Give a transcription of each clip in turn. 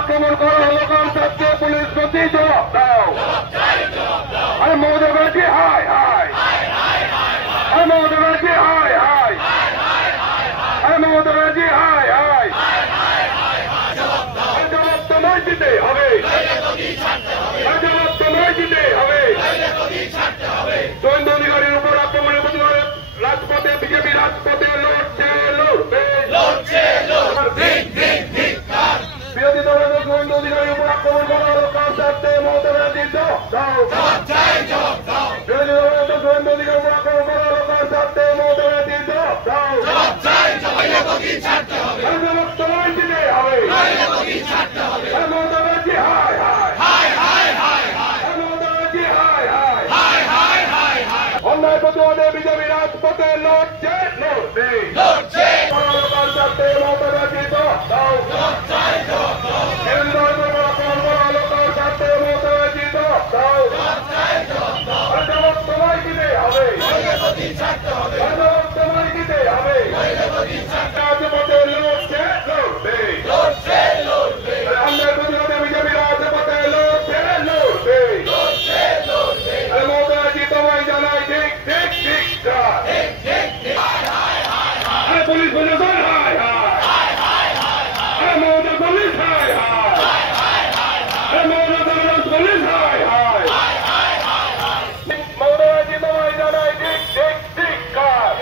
আক্রমণ করা হলো কারণ সত্যি পুলিশ প্রতি জবাব দাও। আরে মমতা ব্যানার্জি হাই হাই, আরে মমতা ব্যানার্জি হাই হাই, আরে মমতা ব্যানার্জি হাই হাই। জবাব তোমায় দিতে হবে, জবাব তোমায় দিতে হবে। শুভেন্দু অধিকারীর উপর আক্রমণের প্রতিবাদে রাজপথে বিজেপি রাজপথে লড়ছে লড়বে বিরোধী দলের শুভেন্দু অধিকারীর উপর আক্রমণ করা হলো কার স্বার্থে মমতা ব্যানার্জি জবাব দাও। বিরোধী দলের শুভেন্দু অধিকারীর উপর আক্রমণ করা হলো কার স্বার্থে মমতা ব্যানার্জি জবাব দাও। জবাব তোমায় দিতে হবে, Mamata Banerjee high high, Mamata Banerjee high high. অন্যায় প্রতিবাদে বিজেপি রাজপথে লড়ছে লড়বে কার স্বার্থে মমতা ব্যানার্জি জবাব দাও। জবাব তোমায় দিতে হবে, জবাব তোমায় দিতে হবে। রাজপথে লড়ছে লড়বে, অন্যায় প্রতিবাদে বিজেপি রাজপথে লড়ছে লড়বে। মমতা ব্যানার্জি তোমায় জানাই ঠিক ঠিক ঠিক। আরে পুলিশ প্রশাসন হাই হাই, আরে মমতা পুলিশ হাই হাই, আরে Mamata police high high. Mamata Banerjee তোমায় জানাই ঠিক ঠিক ঠিক কাজ,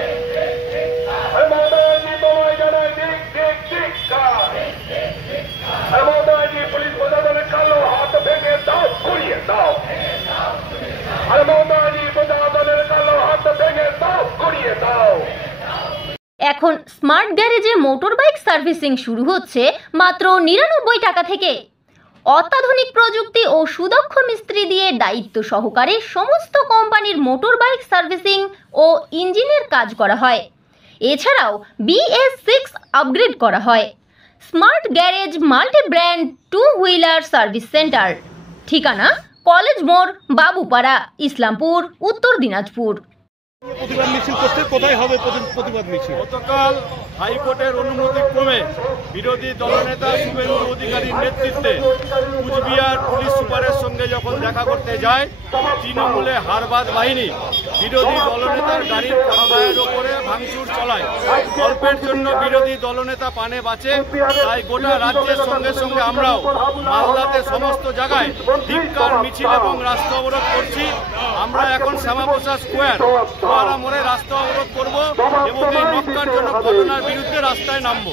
আরে মমতা ব্যানার্জি তোমায় জানাই ঠিক ঠিক ঠিক কাজ। আরে মমতা ব্যানার্জি পুলিশ প্রশাসনের কালো হাত ভেঙে দাও, ঘুরিয়ে দাও। আরে মমতা ব্যানার্জি প্রশাসনের কালো হাত ভেঙে দাও, ঘুরিয়ে দাও। এখন স্মার্ট গ্যারেজে মোটর বাইক সার্ভিসিং শুরু হচ্ছে মাত্র ৯৯ টাকা থেকে। অত্যাধুনিক প্রযুক্তি ও সুদক্ষ মিস্ত্রি দিয়ে দায়িত্ব সহকারে সমস্ত কোম্পানির মোটর বাইক সার্ভিসিং ও ইঞ্জিনের কাজ করা হয়। এছাড়াও BS6 আপগ্রেড করা হয়। Smart garage multi brand 2 wheeler service centre, ঠিকানা কলেজ মোড়, বাবুপাড়া, ইসলামপুর, উত্তর দিনাজপুর। প্রতিবাদ মিছিল করতে কোথায় হবে প্রতিবাদ মিছিল? গতকাল হাইকোর্টের অনুমতি ক্রমে বিরোধী দলনেতা শুভেন্দু অধিকারীর নেতৃত্বে কুচবিহার পুলিশ সুপারের সঙ্গে যখন দেখা করতে যায়, তৃণমূলে হারবাদ বাহিনী বিরোধী দলনেতার গাড়ির কনভয়ের ওপরে ভাঙচুর চালায়। অল্পের জন্য বিরোধী দলনেতা পানে বাঁচে, তাই গোটা রাজ্যের সঙ্গে সঙ্গে আমরাও মালদাতে সমস্ত জায়গায় ধিক্কার মিছিল এবং রাস্তা অবরোধ করছি। আমরা এখন শ্যামাপ্রসাদ স্কোয়ার ফোয়ারা মোড়ে রাস্তা অবরোধ করব এবং এই নক্কারজনক ঘটনার বিরুদ্ধে রাস্তায় নামব।